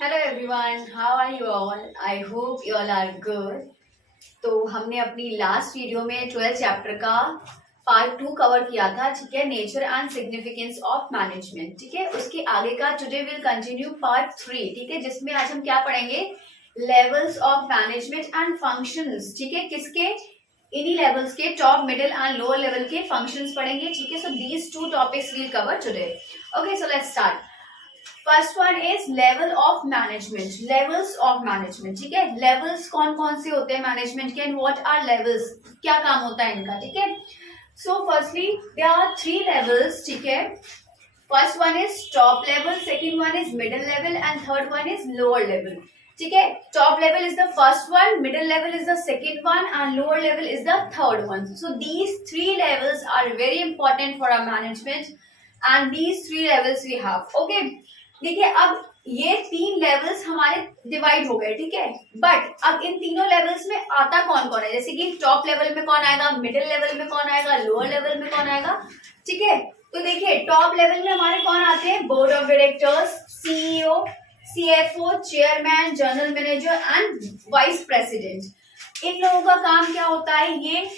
Hello everyone, how are you all? I hope you all are good. तो हमने अपनी last video में 12th chapter का part 2 cover किया था, ठीक है, nature and significance of management. ठीक है, उसके आगे का टुडे विल कंटिन्यू पार्ट 3, ठीक है, जिसमें आज हम क्या पढ़ेंगे? Levels of management and functions. ठीक है, किसके? इन्हीं लेवल्स के, top, middle and lower level के फंक्शंस पढ़ेंगे। ठीक है, so these two topics will cover today. Okay, so let's start. First one is level of management, levels of management. ठीक है, लेवल्स कौन कौन से होते हैं मैनेजमेंट के, एंड व्हाट आर लेवल्स, क्या काम होता है इनका। ठीक है, so firstly there are 3 levels. ठीक है, first one is top level, second one is middle level and third one is lower level. ठीक है, top level is the first one, middle level is the second one and lower level is the third one. So these 3 levels are very important for our management and these 3 levels we have. Okay, देखिए अब ये 3 levels हमारे divide हो गए। ठीक है, but अब इन तीनों लेवल्स में आता कौन कौन है, जैसे कि टॉप लेवल में कौन आएगा, मिडिल लेवल में कौन आएगा, लोअर लेवल में कौन आएगा। ठीक है, तो देखिए टॉप लेवल में हमारे कौन आते हैं? Board of directors, CEO, CFO, chairman, general manager and vice president. इन लोगों का काम क्या होता है? ये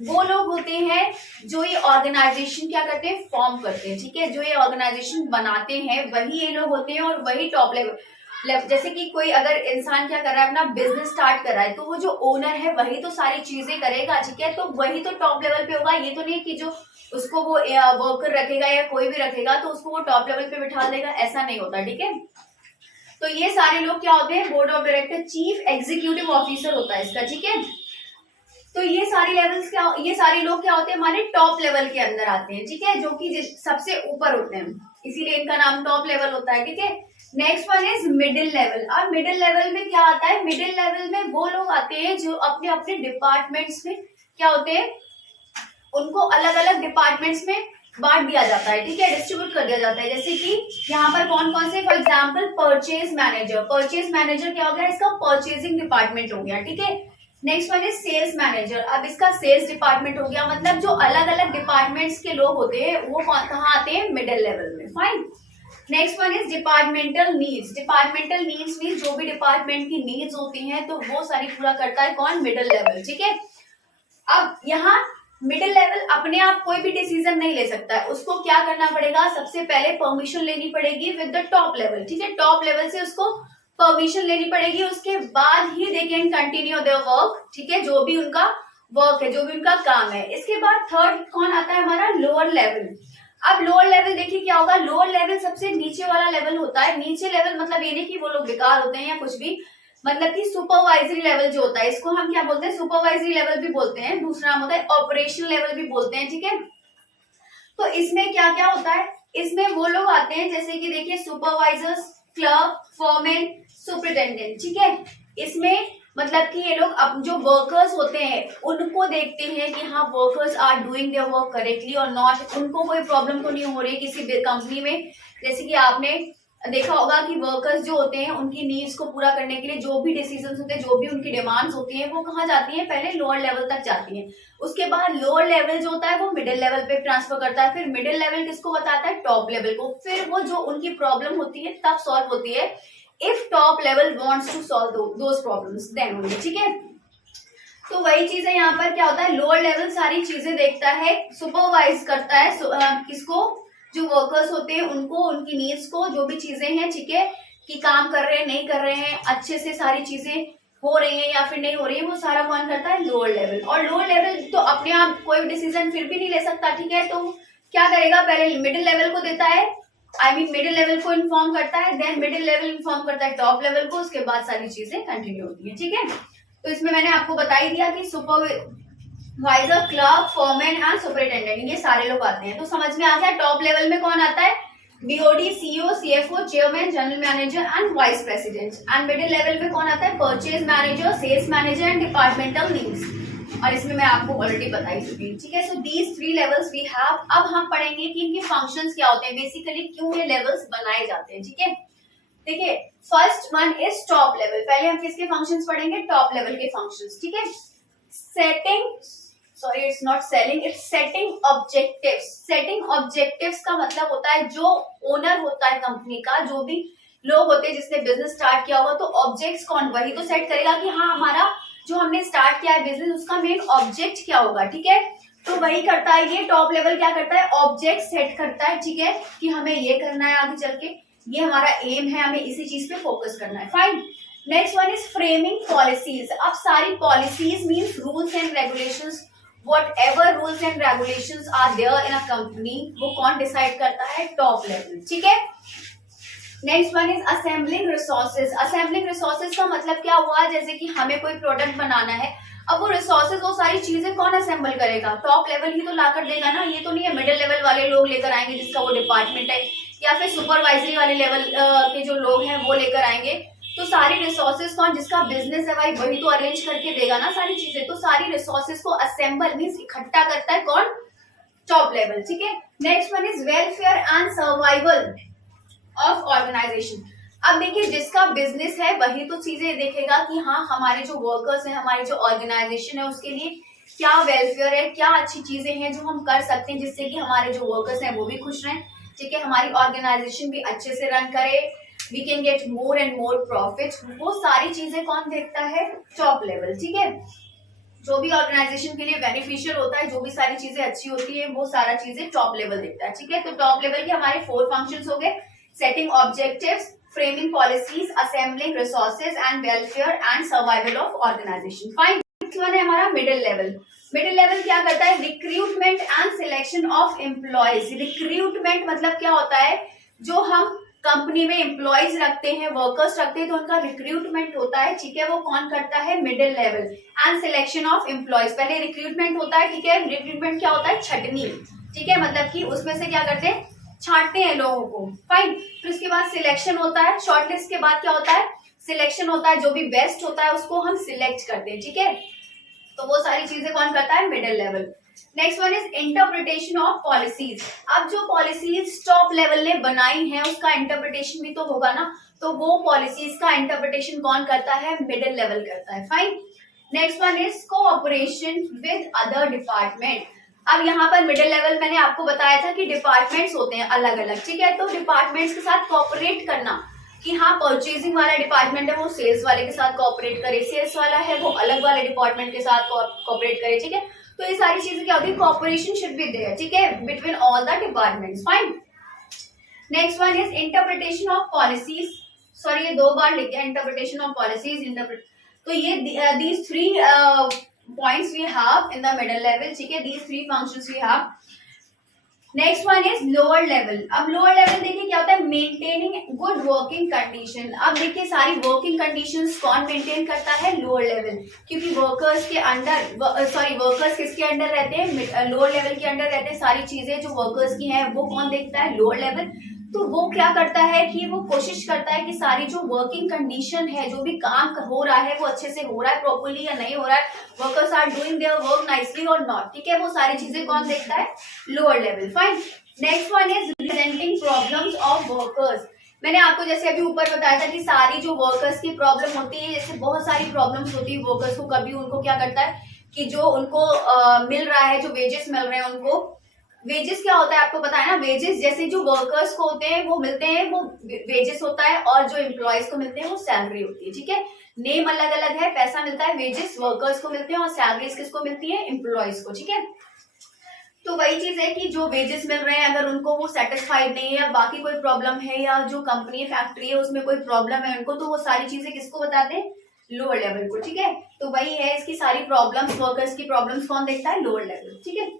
वो लोग होते हैं जो ये ऑर्गेनाइजेशन क्या करते हैं, फॉर्म करते हैं। ठीक है, जो ये ऑर्गेनाइजेशन बनाते हैं वही ये लोग होते हैं, और वही टॉप लेवल। जैसे कि कोई अगर इंसान क्या कर रहा है, अपना बिजनेस स्टार्ट कर रहा है, तो वो जो ओनर है वही तो सारी चीजें करेगा। ठीक है, तो वही तो टॉप लेवल पे होगा। ये तो नहीं कि जो उसको वो वर्कर रखेगा या कोई भी रखेगा तो उसको वो टॉप लेवल पे बिठा देगा, ऐसा नहीं होता। ठीक है, तो ये सारे लोग क्या होते हैं? Board of director, chief executive officer होता है इसका। ठीक है, तो ये सारी लेवल्स क्या, ये सारे लोग क्या होते हैं? हमारे टॉप लेवल के अंदर आते हैं। ठीक है, जो कि सबसे ऊपर होते हैं, इसीलिए इनका नाम टॉप लेवल होता है। ठीक है, next one is middle level. अब मिडिल लेवल में क्या आता है? मिडिल लेवल में वो लोग आते हैं जो अपने अपने डिपार्टमेंट्स में क्या होते हैं, उनको अलग अलग डिपार्टमेंट्स में बांट दिया जाता है। ठीक है, डिस्ट्रीब्यूट कर दिया जाता है। जैसे कि यहाँ पर कौन कौन से, for example purchase manager. Purchase manager क्या हो गया? इसका परचेजिंग डिपार्टमेंट हो गया। ठीक है, next one is sales manager. अब इसका सेल्स डिपार्टमेंट हो गया। मतलब जो अलग अलग डिपार्टमेंट्स के लोग होते हैं वो कहाँ आते हैं? मिडिल लेवल में। Fine. Next one is departmental needs. Departmental needs mean जो भी डिपार्टमेंट की नीड्स होती हैं तो वो सारी पूरा करता है कौन? Middle level. ठीक है, अब यहाँ मिडिल लेवल अपने आप कोई भी डिसीजन नहीं ले सकता है, उसको क्या करना पड़ेगा? सबसे पहले परमिशन लेनी पड़ेगी विद द टॉप लेवल। ठीक है, टॉप लेवल से उसको परमिशन लेनी पड़ेगी, उसके बाद ही they can continue their work. ठीक है, जो भी उनका वर्क है, जो भी उनका काम है। इसके बाद थर्ड कौन आता है? हमारा लोअर लेवल। अब लोअर लेवल देखिए क्या होगा? लोअर लेवल सबसे नीचे वाला लेवल होता है। नीचे लेवल मतलब ये नहीं कि वो लोग बेकार होते हैं या कुछ भी, मतलब कि सुपरवाइजरी लेवल जो होता है, इसको हम क्या बोलते हैं? सुपरवाइजरी लेवल भी बोलते हैं, दूसरा नाम होता है ऑपरेशन लेवल भी बोलते हैं। ठीक है, तो इसमें क्या क्या होता है? इसमें वो लोग आते हैं जैसे कि देखिए सुपरवाइजर्स, क्लर्क, फॉरमैन, सुपरिटेंडेंट। ठीक है, इसमें मतलब कि ये लोग अब जो वर्कर्स होते हैं उनको देखते हैं कि हाँ workers are doing their work correctly और नॉट, उनको कोई प्रॉब्लम तो नहीं हो रही किसी कंपनी में। जैसे कि आपने देखा होगा कि वर्कर्स जो होते हैं उनकी नीड्स को पूरा करने के लिए जो भी डिसीजंस होते हैं, जो भी उनकी डिमांड्स होती हैं, वो कहाँ जाती हैं? पहले लोअर लेवल तक जाती हैं। उसके बाद लोअर लेवल जो होता है वो मिडिल लेवल पे ट्रांसफर करता है। फिर मिडिल लेवल किसको बताता है? टॉप लेवल को। फिर वो जो उनकी प्रॉब्लम होती है तब सॉल्व होती है if top level wants to solve those problems, then only. ठीक है, तो वही चीज है यहाँ पर क्या होता है? लोअर लेवल सारी चीजें देखता है, सुपरवाइज करता है किसको? जो वर्कर्स होते हैं उनको, उनकी नीड्स को, जो भी चीजें हैं। ठीक है, कि काम कर रहे हैं नहीं कर रहे हैं, अच्छे से सारी चीजें हो रही हैं या फिर नहीं हो रही है, वो सारा कौन करता है? Lower level. और लोअर लेवल तो अपने आप कोई डिसीजन फिर भी नहीं ले सकता। ठीक है, तो क्या करेगा? पहले मिडिल लेवल को देता है, आई मीन मिडिल लेवल को इन्फॉर्म करता है, देन मिडिल लेवल इन्फॉर्म करता है टॉप लेवल को, उसके बाद सारी चीजें कंटिन्यू होती है। ठीक है, तो इसमें मैंने आपको बता ही दिया कि supervisor, clerk, foreman and superintendent, ये सारे लोग आते हैं। तो समझ में आ गया टॉप लेवल में कौन आता है? BOD, CEO, CFO, chairman, general manager and vice president. And middle level में कौन आता है? Purchase manager, sales manager and departmental needs. और इसमें मैं आपको ऑलरेडी बता ही चुकी हूँ। ठीक है, so these 3 levels we have. अब हम पढ़ेंगे कि इनके फंक्शंस क्या होते हैं, बेसिकली क्यों ये लेवल्स बनाए जाते हैं। ठीक है, देखिए first one is top level. पहले हम किसके फंक्शंस पढ़ेंगे? टॉप लेवल के फंक्शंस। ठीक है, setting, sorry it's not selling, it's setting objectives. Setting objectives का मतलब होता है जो ओनर होता है कंपनी का, जो भी लोग होते हैं जिसने बिजनेस स्टार्ट किया होगा, तो ऑब्जेक्ट्स कौन, वही तो सेट करेगा कि हाँ हमारा जो हमने स्टार्ट किया है बिजनेस उसका मेन ऑब्जेक्ट क्या होगा, ठीक है। तो वही करता है ये टॉप लेवल, क्या करता है, ऑब्जेक्ट सेट करता है, ठीक है, कि हमें ये करना है आगे चल के, ये हमारा एम है, हमें इसी चीज पे फोकस करना है। Fine. Next one is framing policies. अब सारी policies means rules and regulations, whatever rules and regulations are there in a company, वो कौन डिसाइड करता है, टॉप लेवल, ठीक है। Next one is assembling resources. Assembling resources का मतलब क्या हुआ, जैसे कि हमें कोई प्रोडक्ट बनाना है, अब वो रिसोर्सेज, वो सारी चीजें कौन असेंबल करेगा, टॉप लेवल ही तो लाकर देगा ना, ये तो नहीं है मिडिल लेवल वाले लोग लेकर आएंगे जिसका वो डिपार्टमेंट है, या फिर सुपरवाइजरी वाले लेवल के जो लोग हैं वो लेकर आएंगे। तो सारी रिसोर्सेज कौन, जिसका बिजनेस है भाई वही तो अरेंज करके देगा ना सारी चीजें, तो सारी रिसोर्सेज को असेंबल मीन्स इकट्ठा करता है कौन, टॉप लेवल, ठीक है। Next one is welfare and survival of organisation. अब देखिए जिसका बिजनेस है वही तो चीजें देखेगा कि हाँ हमारे जो वर्कर्स हैं, हमारी जो ऑर्गेनाइजेशन है उसके लिए क्या वेलफेयर है, क्या अच्छी चीजें हैं जो हम कर सकते हैं जिससे कि हमारे जो वर्कर्स हैं वो भी खुश रहें, ठीक है, हमारी ऑर्गेनाइजेशन भी अच्छे से रन करे, we can get more and more profit. वो सारी चीजें कौन देखता है, टॉप लेवल, ठीक है। जो भी ऑर्गेनाइजेशन के लिए बेनिफिशियल होता है, जो भी सारी चीजें अच्छी होती है, वो सारा चीजें टॉप लेवल देखता है, ठीक है। तो टॉप लेवल के हमारे 4 फंक्शंस हो गए, setting objectives, framing policies, assembling resources and welfare and survival of organisation. Fine. Next one है हमारा मिडिल लेवल। मिडिल लेवल क्या करता है, recruitment and selection of employees. Recruitment मतलब क्या होता है, जो हम कंपनी में एम्प्लॉयज रखते हैं, वर्कर्स रखते हैं, तो उनका रिक्रूटमेंट होता है, ठीक है, वो कौन करता है, middle level. And selection of employees, पहले रिक्रूटमेंट होता है, ठीक है, रिक्रूटमेंट क्या होता है, छटनी, ठीक है, मतलब कि उसमें से क्या करते हैं, छांटते हैं लोगों को। फाइन। फिर उसके बाद सिलेक्शन होता है, शॉर्टलिस्ट के बाद क्या होता है, सिलेक्शन होता है, जो भी बेस्ट होता है उसको हम सिलेक्ट करते हैं, ठीक है। तो वो सारी चीजें कौन करता है, middle level. Next one is interpretation of policies. अब जो पॉलिसीज टॉप लेवल ने बनाई है उसका इंटरप्रिटेशन भी तो होगा ना, तो वो पॉलिसीज का इंटरप्रिटेशन कौन करता है, मिडिल लेवल करता है। Fine. Next one is cooperation with other department. अब यहाँ पर मिडिल लेवल मैंने आपको बताया था कि डिपार्टमेंट्स होते हैं अलग अलग, ठीक है, तो डिपार्टमेंट्स के साथ कोऑपरेट करना, कि हाँ परचेजिंग वाला डिपार्टमेंट है वो सेल्स वाले के साथ कोऑपरेट करे, सेल्स वाला है वो अलग वाले डिपार्टमेंट के साथ कोऑपरेट करे, ठीक है। तो ये सारी चीजें क्या होती है, कोऑपरेशन शुड बी देयर, ठीक है, between all the departments. Fine. Next one is interpretation of policies. Sorry ये 2 बार लिखा है, इंटरप्रिटेशन ऑफ पॉलिसीज, इंटरप्रेट। तो ये these 3 points we have in the middle level, ठीक है, these 3 functions we have. Next one is lower level. अब lower level देखिए क्या होता है, मेंटेनिंग गुड वर्किंग कंडीशन। अब देखिए सारी वर्किंग कंडीशंस कौन मेंटेन करता है, लोअर लेवल, क्योंकि वर्कर्स के अंडर, सॉरी वर्कर्स किसके अंडर रहते हैं, लोअर लेवल के अंडर रहते हैं, सारी चीजें जो वर्कर्स की हैं वो कौन देखता है, लोअर लेवल। तो वो क्या करता है कि वो कोशिश करता है कि सारी जो वर्किंग कंडीशन है, जो भी काम हो रहा है वो अच्छे से हो रहा है प्रॉपर्ली या नहीं हो रहा है, workers are doing their work nicely और नॉट, ठीक है, वो सारी चीजें कौन देखता है, lower level. Fine. Next one is representing problems of workers. मैंने आपको जैसे अभी ऊपर बताया था कि सारी जो वर्कर्स की प्रॉब्लम होती है, जैसे बहुत सारी प्रॉब्लम्स होती है वर्कर्स को, कभी उनको क्या करता है कि जो उनको मिल रहा है, जो वेजेस मिल रहे हैं उनको, वेजेस क्या होता है आपको पता है ना, वेजेस जैसे जो वर्कर्स को होते हैं वो मिलते हैं, वो वेजेस होता है, और जो एम्प्लॉयज को मिलते हैं वो सैलरी होती है, ठीक है, नेम अलग अलग है, पैसा मिलता है वेजेस वर्कर्स को मिलते हैं और सैलरीज किसको मिलती है, एम्प्लॉयज को, ठीक है। तो वही चीज है कि जो वेजेस मिल रहे हैं अगर उनको वो सेटिस्फाइड नहीं है या बाकी कोई प्रॉब्लम है या जो कंपनी फैक्ट्री है उसमें कोई प्रॉब्लम है उनको, तो वो सारी चीजें किसको बताते हैं, लोअर लेवल को, ठीक है। तो वही है इसकी सारी प्रॉब्लम्स, वर्कर्स की प्रॉब्लम्स कौन देखता है, लोअर लेवल, ठीक है।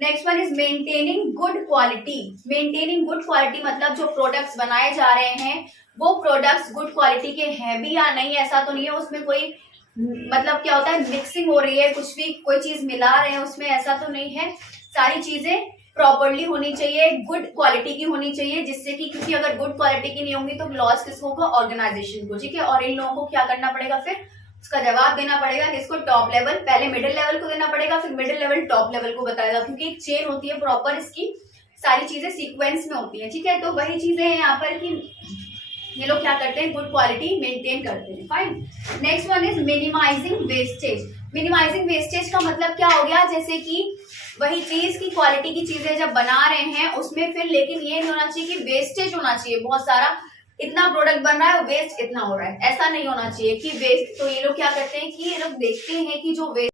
Next one is maintaining good quality. Maintaining good quality मतलब जो प्रोडक्ट्स बनाए जा रहे हैं वो प्रोडक्ट्स गुड क्वालिटी के हैं भी या नहीं, ऐसा तो नहीं है उसमें कोई मतलब क्या होता है मिक्सिंग हो रही है, कुछ भी कोई चीज मिला रहे हैं उसमें, ऐसा तो नहीं है, सारी चीजें प्रॉपरली होनी चाहिए, गुड क्वालिटी की होनी चाहिए, जिससे कि क्योंकि अगर गुड क्वालिटी की नहीं होंगी तो लॉस किसको होगा, ऑर्गेनाइजेशन को, ठीक है। और इन लोगों को क्या करना पड़ेगा, फिर उसका जवाब देना पड़ेगा किसको, टॉप लेवल, पहले मिडिल लेवल को देना पड़ेगा, फिर मिडिल लेवल टॉप लेवल को बताएगा, क्योंकि एक चेन होती है प्रॉपर, इसकी सारी चीजें सीक्वेंस में होती है, ठीक है। तो वही चीजें हैं यहाँ पर कि ये लोग क्या करते हैं, गुड क्वालिटी मेंटेन करते हैं। Fine. Next one is minimising wastage. Minimising wastage का मतलब क्या हो गया, जैसे कि वही चीज की क्वालिटी की चीजें जब बना रहे हैं उसमें फिर लेकिन ये नहीं होना चाहिए कि वेस्टेज होना चाहिए बहुत सारा, इतना प्रोडक्ट बन रहा है, वेस्ट इतना हो रहा है। ऐसा नहीं होना चाहिए कि वेस्ट, तो ये लोग क्या करते हैं कि ये लोग देखते हैं कि जो वेस्ट